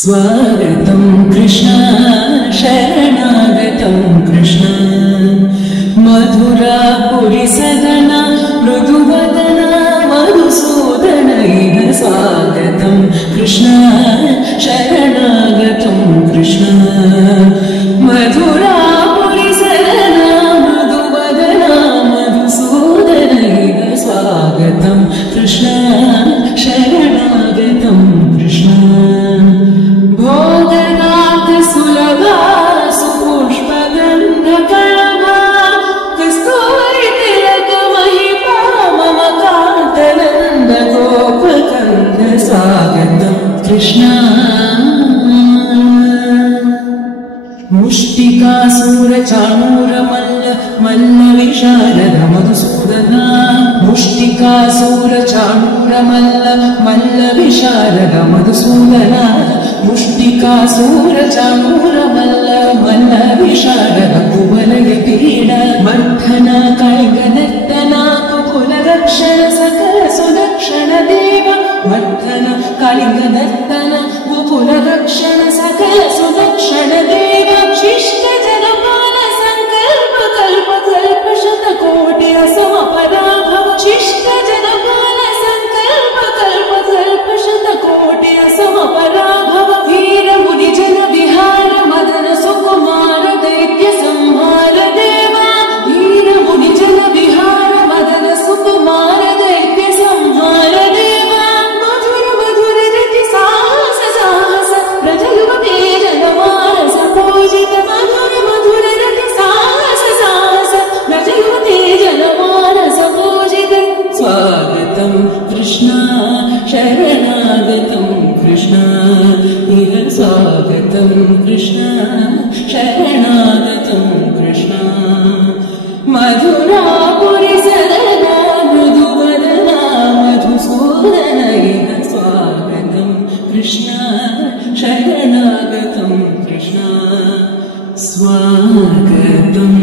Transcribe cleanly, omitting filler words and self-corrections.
स्वागतं कृष्ण शरणागतं कृष्ण मधुरापुरी सदना मृदुवदना मधुसूदन इह स्वागतं कृष्ण शरणागतं कृष्ण मधुरापुरी सदना मृदुवदना मधुसूदन इह स्वागतं कृष्ण शरणागतं कृष्ण भोगनाथ सुलभा सुपुष्पगन्धकणभा कस्तूरी तिलक महिमा मम कान्तनन्द गोपकन्द स्वागतं कृष्ण मुष्टिकासूर चाणूर मल्ल विशारद मधुसूदना मुष्टिकासूर चाणूर मल्ल विशारद मधुसूदना मुष्टिकासूर चाणूर मल्ल विशारद कुवलय पीड मर्धन कलिगनर्तना कुकुल रक्षण सकल सुदक्षिण देव मर्धन कलिगनर्तन कुकुल रक्षण सकल सुदक्षिण देव शिष्ट जनपाल संकल्प कल्प कल्प शतकोटि असमपराभव शिष्ट जनपाल संकल्प कल्प कल्प शतकोटि असमपराभव वीर मुनि जन विहार मदन सुकुमार दैत्य संहार देवा वीर मुनि जन विहार मदन सुकुमार दैत्य संहार देवा मधुर मधुर रति साहस साहस प्रजलवते जनमानस पूजित मधुर मधुर रति साहस साहस प्रजलवते जनमानस पूजित स्वागतं कृष्ण शरणागतं कृष्ण इह स्वागतं कृष्ण शरणागतं कृष्ण मधुरापुरी सदना मृदुवदना मधुसूदन इह स्वागतं कृष्ण शरणागतं कृष्ण स्वागतं